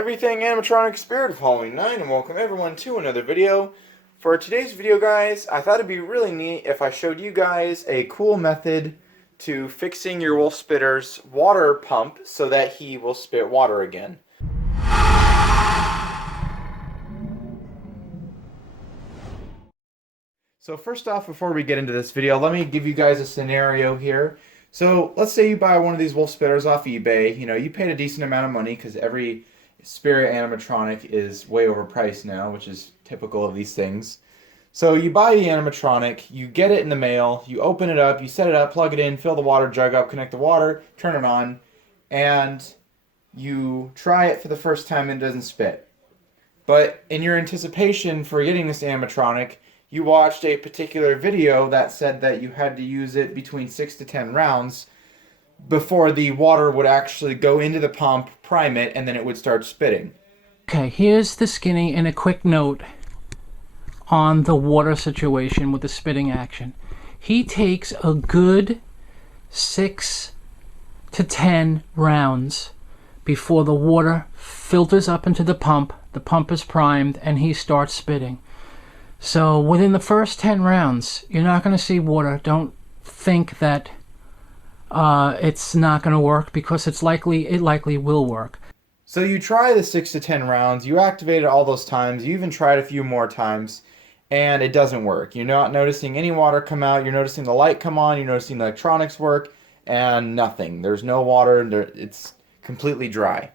Everything animatronic spirit of Halloween 9, and welcome everyone to another video. For today's video, guys, I thought it'd be really neat if I showed you guys a cool method to fixing your wolf spitter's water pump so that he will spit water again. So first off, before we get into this video, let me give you guys a scenario here. So let's say you buy one of these wolf spitters off eBay. You know, you paid a decent amount of money because every spirit animatronic is way overpriced now, which is typical of these things. So you buy the animatronic, you get it in the mail, you open it up, you set it up, plug it in, fill the water jug up, connect the water, turn it on, and you try it for the first time and it doesn't spit. But in your anticipation for getting this animatronic, you watched a particular video that said that you had to use it between 6 to 10 rounds before the water would actually go into the pump, prime it, and then it would start spitting. Okay, here's the skinny and a quick note on the water situation with the spitting action. He takes a good 6 to 10 rounds before the water filters up into the pump is primed, and he starts spitting. So within the first 10 rounds, you're not going to see water. Don't think that it's not going to work, because it likely will work. So you try the 6 to 10 rounds, you activate it all those times, you even tried a few more times, and it doesn't work. You're not noticing any water come out, you're noticing the light come on, you're noticing the electronics work, and nothing. There's no water, it's completely dry.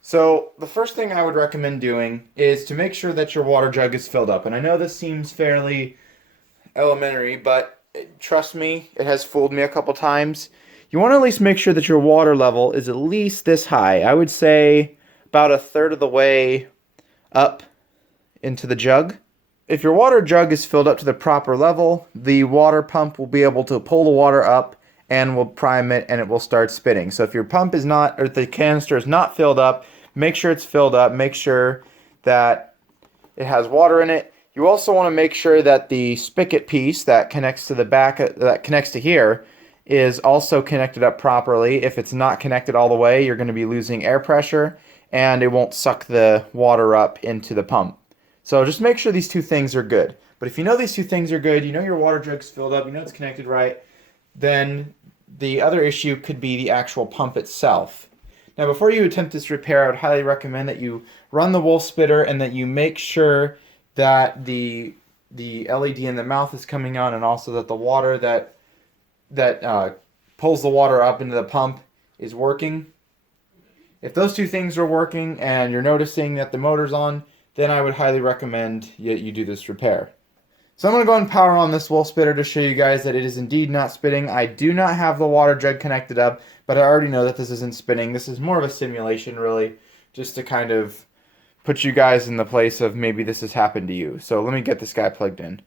So the first thing I would recommend doing is to make sure that your water jug is filled up. And I know this seems fairly elementary, but trust me, it has fooled me a couple times. You want to at least make sure that your water level is at least this high. I would say about a third of the way up into the jug. If your water jug is filled up to the proper level, the water pump will be able to pull the water up and will prime it, and it will start spitting. So if your pump is not, or the canister is not filled up, make sure it's filled up. Make sure that it has water in it. You also want to make sure that the spigot piece that connects to the back, that connects to here, is also connected up properly. If it's not connected all the way, you're going to be losing air pressure, and it won't suck the water up into the pump. So just make sure these two things are good. But if you know these two things are good, you know your water jug's filled up, you know it's connected right, then the other issue could be the actual pump itself. Now, before you attempt this repair, I would highly recommend that you run the wolf spitter and that you make sure that the LED in the mouth is coming on, and also that the water that pulls the water up into the pump is working. If those two things are working and you're noticing that the motor's on, then I would highly recommend you do this repair. So I'm going to go ahead and power on this wolf spitter to show you guys that it is indeed not spitting. I do not have the water jug connected up, but I already know that this isn't spitting. This is more of a simulation, really, just to kind of put you guys in the place of maybe this has happened to you. So let me get this guy plugged in.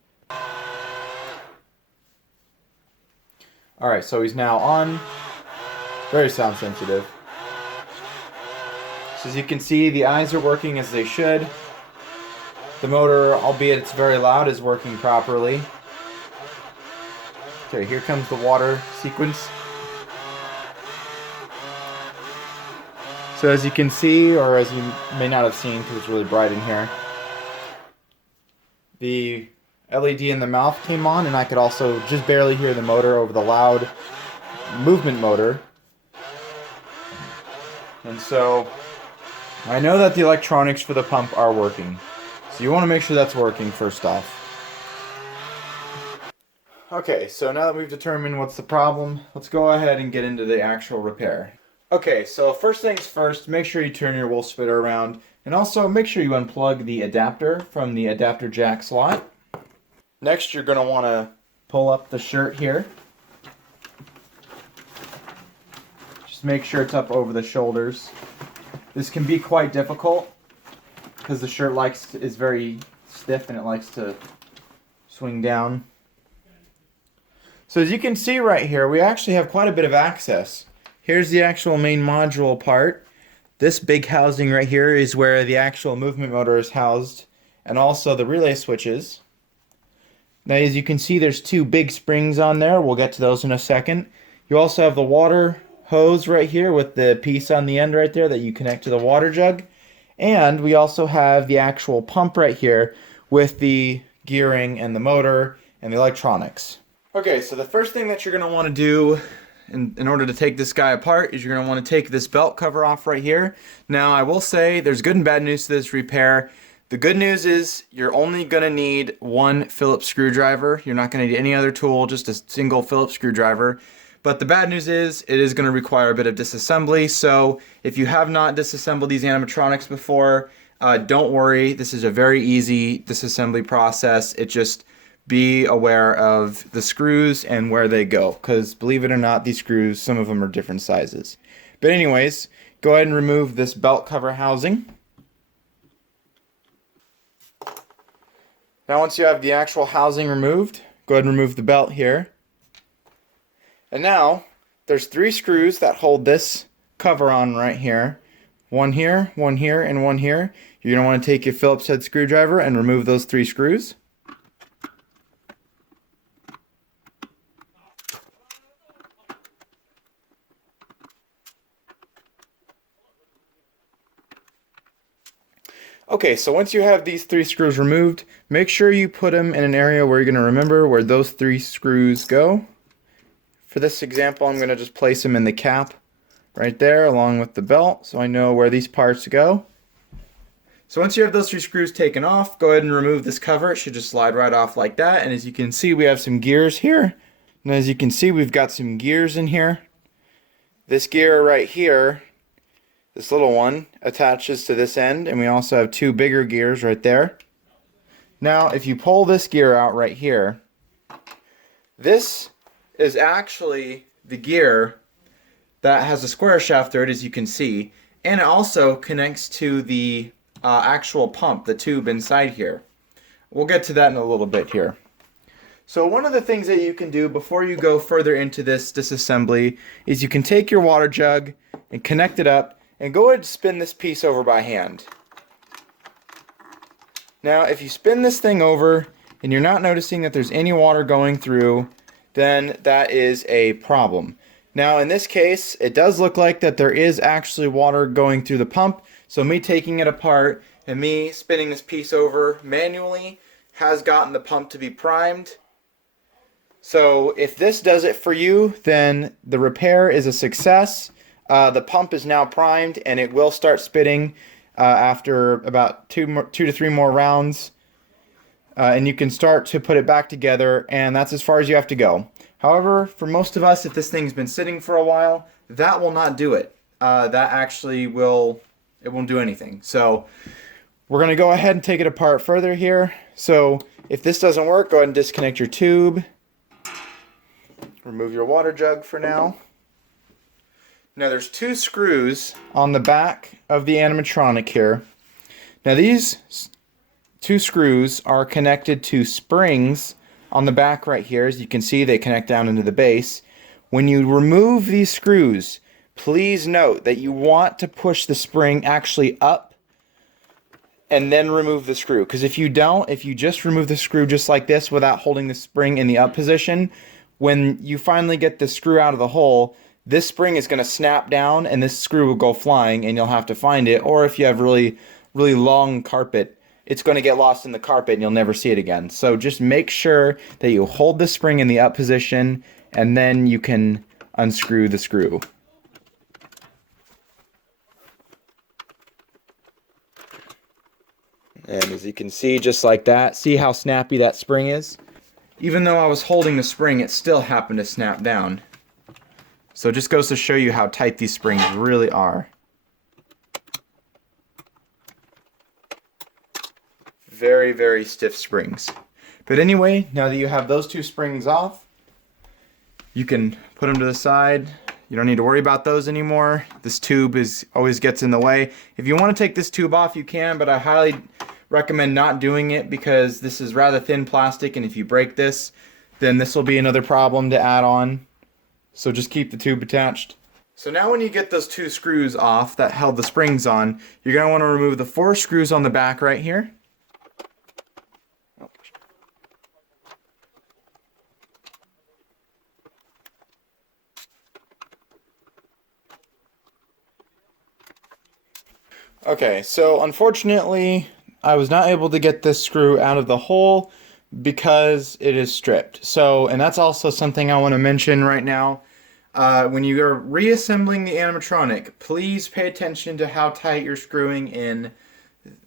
Alright, so he's now on. Very sound sensitive. So as you can see, the eyes are working as they should. The motor, albeit it's very loud, is working properly. Okay, here comes the water sequence. So as you can see, or as you may not have seen because it's really bright in here, the LED in the mouth came on, and I could also just barely hear the motor over the loud movement motor. And so I know that the electronics for the pump are working. So you want to make sure that's working first off. Okay, so now that we've determined what's the problem, let's go ahead and get into the actual repair. Okay, so first things first, make sure you turn your wolf spitter around, and also make sure you unplug the adapter from the adapter jack slot. Next, you're going to want to pull up the shirt here. Just make sure it's up over the shoulders. This can be quite difficult because the shirt is very stiff and it likes to swing down. So as you can see right here, we actually have quite a bit of access. Here's the actual main module part. This big housing right here is where the actual movement motor is housed, and also the relay switches. Now as you can see, there's two big springs on there. We'll get to those in a second. You also have the water hose right here with the piece on the end right there that you connect to the water jug. And we also have the actual pump right here with the gearing and the motor and the electronics. Okay, so the first thing that you're going to want to do in order to take this guy apart is you're going to want to take this belt cover off right here. Now, I will say there's good and bad news to this repair. The good news is you're only going to need one Phillips screwdriver. You're not going to need any other tool, just a single Phillips screwdriver. But the bad news is it is going to require a bit of disassembly. So if you have not disassembled these animatronics before, don't worry. This is a very easy disassembly process. It just be aware of the screws and where they go, because believe it or not, these screws, some of them are different sizes. But anyways, go ahead and remove this belt cover housing. Now once you have the actual housing removed, go ahead and remove the belt here. And now there's 3 screws that hold this cover on right here. One here, one here, and one here. You're going to want to take your Phillips head screwdriver and remove those 3 screws. Okay, so once you have these 3 screws removed, make sure you put them in an area where you're going to remember where those 3 screws go. For this example, I'm going to just place them in the cap right there along with the belt so I know where these parts go. So once you have those 3 screws taken off, go ahead and remove this cover. It should just slide right off like that. And as you can see, we have some gears here. And as you can see, we've got some gears in here. This gear right here, this little one, attaches to this end, and we also have 2 bigger gears right there. Now, if you pull this gear out right here, this is actually the gear that has a square shaft through it, as you can see, and it also connects to the actual pump, the tube inside here. We'll get to that in a little bit here. So one of the things that you can do before you go further into this disassembly is you can take your water jug and connect it up and go ahead and spin this piece over by hand. Now, if you spin this thing over and you're not noticing that there's any water going through, then that is a problem. Now, in this case, it does look like that there is actually water going through the pump, so me taking it apart and me spinning this piece over manually has gotten the pump to be primed. So if this does it for you, then the repair is a success. The pump is now primed and it will start spitting after about 2 to 3 more rounds. And you can start to put it back together, and that's as far as you have to go. However, for most of us, if this thing's been sitting for a while, that will not do it. That actually it won't do anything. So we're going to go ahead and take it apart further here. So if this doesn't work, go ahead and disconnect your tube. Remove your water jug for now. Now there's 2 screws on the back of the animatronic here. Now these 2 screws are connected to springs on the back right here. As you can see, they connect down into the base. When you remove these screws, please note that you want to push the spring actually up and then remove the screw. Because if you don't, if you just remove the screw just like this without holding the spring in the up position, when you finally get the screw out of the hole, this spring is going to snap down and this screw will go flying and you'll have to find it. Or if you have really long carpet, it's going to get lost in the carpet and you'll never see it again. So just make sure that you hold the spring in the up position and then you can unscrew the screw. And as you can see, just like that, see how snappy that spring is? Even though I was holding the spring, it still happened to snap down. So it just goes to show you how tight these springs really are. Very, very stiff springs. But anyway, now that you have those 2 springs off, you can put them to the side. You don't need to worry about those anymore. This tube always gets in the way. If you want to take this tube off, you can, but I highly recommend not doing it because this is rather thin plastic, and if you break this, then this will be another problem to add on. So just keep the tube attached. So now when you get those 2 screws off that held the springs on, you're going to want to remove the 4 screws on the back right here. Okay, so unfortunately, I was not able to get this screw out of the hole because it is stripped. So, and that's also something I want to mention right now. When you are reassembling the animatronic, please pay attention to how tight you're screwing in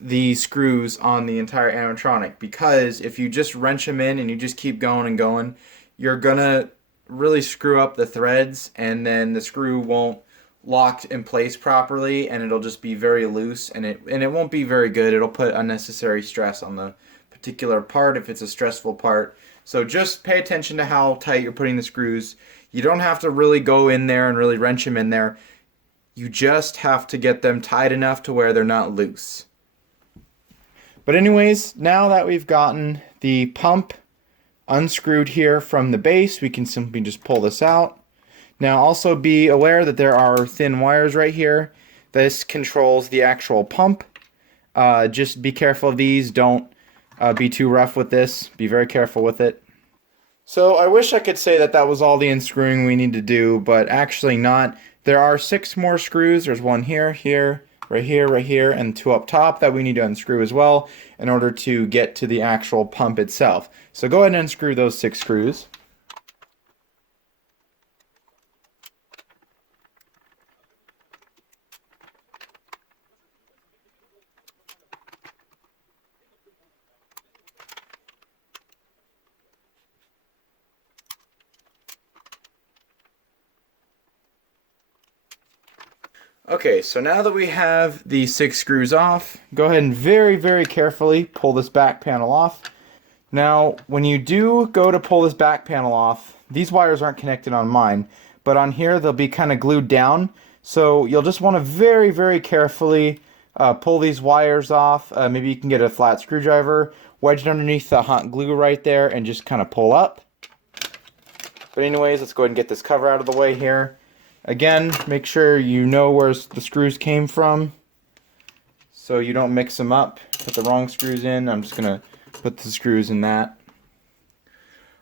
the screws on the entire animatronic, because if you just wrench them in and you just keep going and going, you're gonna really screw up the threads, and then the screw won't lock in place properly, and it'll just be very loose, and it won't be very good. It'll put unnecessary stress on the particular part if it's a stressful part. So just pay attention to how tight you're putting the screws. You don't have to really go in there and really wrench them in there. You just have to get them tight enough to where they're not loose. But anyways, now that we've gotten the pump unscrewed here from the base, we can simply just pull this out. Now also be aware that there are thin wires right here. This controls the actual pump. Just be careful of these. Don't be too rough with this. Be very careful with it. So I wish I could say that that was all the unscrewing we need to do, but actually not. There are 6 more screws. There's one here, here, right here, and 2 up top that we need to unscrew as well in order to get to the actual pump itself. So go ahead and unscrew those 6 screws. Okay, so now that we have the 6 screws off, go ahead and very, very carefully pull this back panel off. Now, when you do go to pull this back panel off, these wires aren't connected on mine, but on here they'll be kind of glued down. So you'll just want to very, very carefully pull these wires off. Maybe you can get a flat screwdriver, wedge it underneath the hot glue right there, and just kind of pull up. But anyways, let's go ahead and get this cover out of the way here. Again, make sure you know where the screws came from so you don't mix them up, put the wrong screws in. I'm just going to put the screws in that.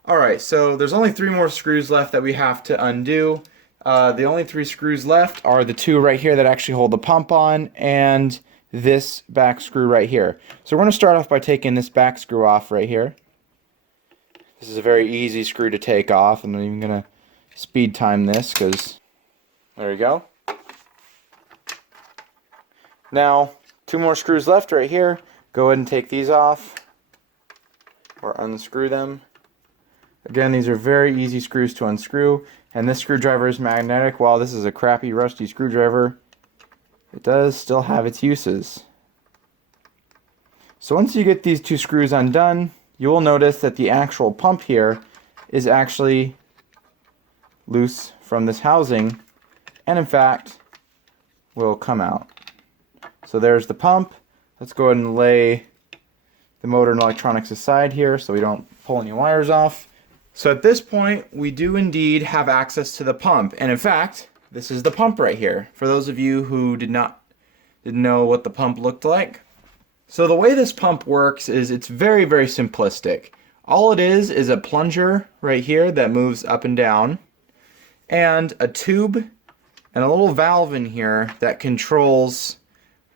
Alright, so there's only 3 more screws left that we have to undo. The only 3 screws left are the 2 right here that actually hold the pump on, and this back screw right here. So we're going to start off by taking this back screw off right here. This is a very easy screw to take off. I'm not even going to speed time this because there you go. Now, 2 more screws left right here. Go ahead and take these off or unscrew them. Again, these are very easy screws to unscrew, and this screwdriver is magnetic. While this is a crappy rusty screwdriver, it does still have its uses. So once you get these 2 screws undone, you will notice that the actual pump here is actually loose from this housing, and in fact will come out. So there's the pump. Let's go ahead and lay the motor and electronics aside here so we don't pull any wires off. So at this point we do indeed have access to the pump, and in fact this is the pump right here for those of you who didn't know what the pump looked like. So the way this pump works is it's very, very simplistic. All it is a plunger right here that moves up and down, and a tube and a little valve in here that controls,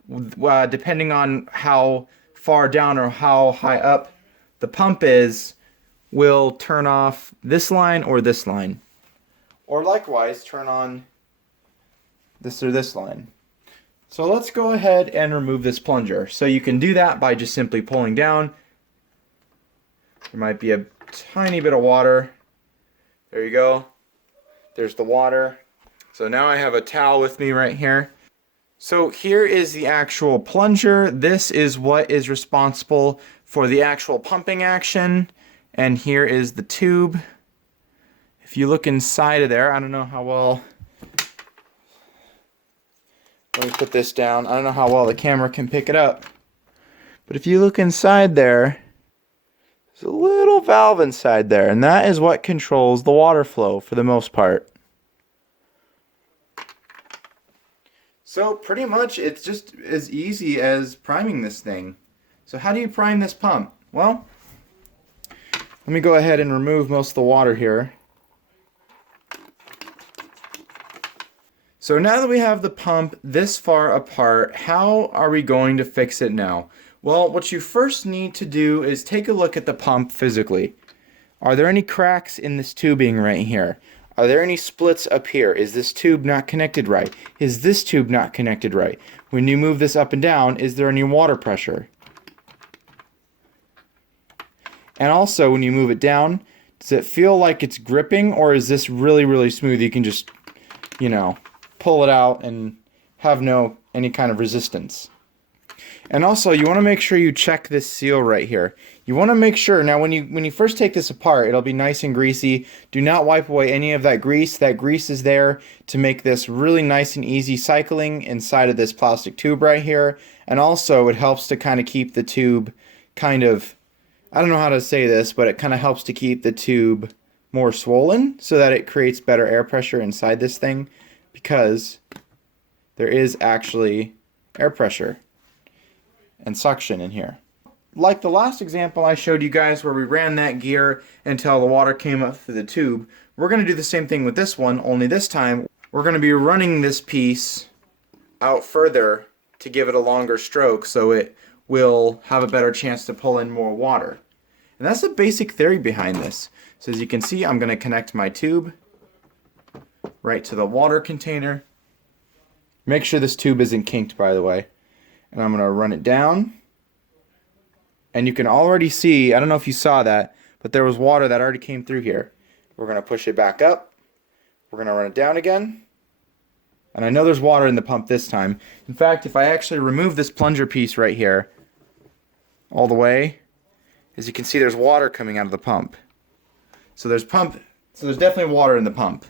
depending on how far down or how high up the pump is, will turn off this line or this line. Or likewise, turn on this or this line. So let's go ahead and remove this plunger. So you can do that by just simply pulling down. There might be a tiny bit of water. There you go. There's the water. So now I have a towel with me right here. So here is the actual plunger. This is what is responsible for the actual pumping action. And here is the tube. If you look inside of there, I don't know how well... Let me put this down. I don't know how well the camera can pick it up. But if you look inside there, there's a little valve inside there, and that is what controls the water flow for the most part. So pretty much it's just as easy as priming this thing. So how do you prime this pump? Well, let me go ahead and remove most of the water here. So now that we have the pump this far apart, how are we going to fix it now? Well, what you first need to do is take a look at the pump physically. Are there any cracks in this tubing right here? Are there any splits up here? Is this tube not connected right? Is this tube not connected right? When you move this up and down, is there any water pressure? And also, when you move it down, does it feel like it's gripping, or is this really, really smooth? You can just, you know, pull it out and have any kind of resistance. And also, you want to make sure you check this seal right here. You want to make sure, now when you first take this apart, it'll be nice and greasy. Do not wipe away any of that grease. That grease is there to make this really nice and easy cycling inside of this plastic tube right here. And also, it helps to kind of keep the tube kind of, I don't know how to say this, but it kind of helps to keep the tube more swollen so that it creates better air pressure inside this thing, because there is actually air pressure and suction in here. Like the last example I showed you guys where we ran that gear until the water came up through the tube, we're going to do the same thing with this one, only this time we're going to be running this piece out further to give it a longer stroke so it will have a better chance to pull in more water. And that's the basic theory behind this. So as you can see, I'm going to connect my tube right to the water container. Make sure this tube isn't kinked, by the way. And I'm going to run it down. And you can already see, I don't know if you saw that, but there was water that already came through here. We're going to push it back up. We're going to run it down again. And I know there's water in the pump this time. In fact, if I actually remove this plunger piece right here, all the way, as you can see, there's water coming out of the pump. So there's definitely water in the pump.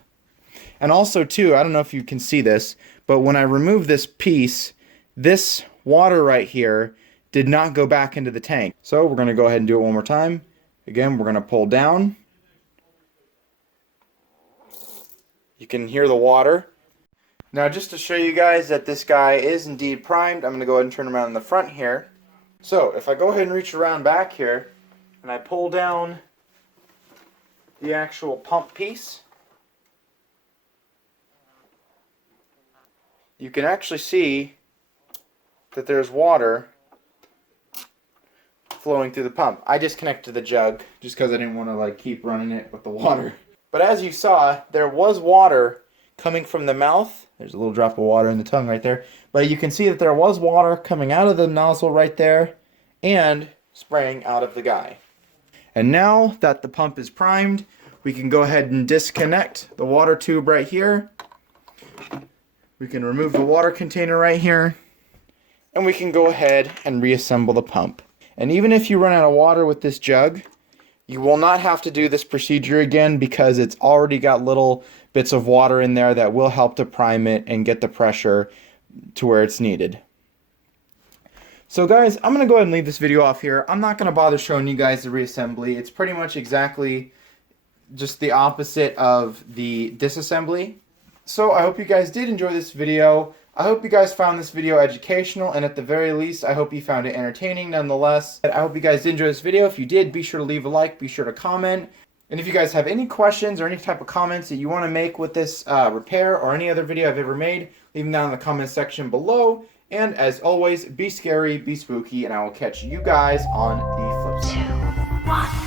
And also too, I don't know if you can see this, but when I remove this piece, this water right here did not go back into the tank. So we're going to go ahead and do it one more time. Again, we're going to pull down. You can hear the water. Now, just to show you guys that this guy is indeed primed, I'm going to go ahead and turn him around in the front here. So if I go ahead and reach around back here and I pull down the actual pump piece, you can actually see that there's water flowing through the pump. I just connected the jug just because I didn't want to keep running it with the water. But as you saw, there was water coming from the mouth. There's a little drop of water in the tongue right there. But you can see that there was water coming out of the nozzle right there and spraying out of the guy. And now that the pump is primed, we can go ahead and disconnect the water tube right here. We can remove the water container right here. And we can go ahead and reassemble the pump. And even if you run out of water with this jug, you will not have to do this procedure again because it's already got little bits of water in there that will help to prime it and get the pressure to where it's needed. So guys, I'm going to go ahead and leave this video off here. I'm not going to bother showing you guys the reassembly. It's pretty much exactly just the opposite of the disassembly. So I hope you guys did enjoy this video. I hope you guys found this video educational, and at the very least, I hope you found it entertaining nonetheless. I hope you guys did enjoy this video. If you did, be sure to leave a like, be sure to comment. And if you guys have any questions or any type of comments that you want to make with this repair or any other video I've ever made, leave them down in the comment section below. And as always, be scary, be spooky, and I will catch you guys on the flip side. 2, 1.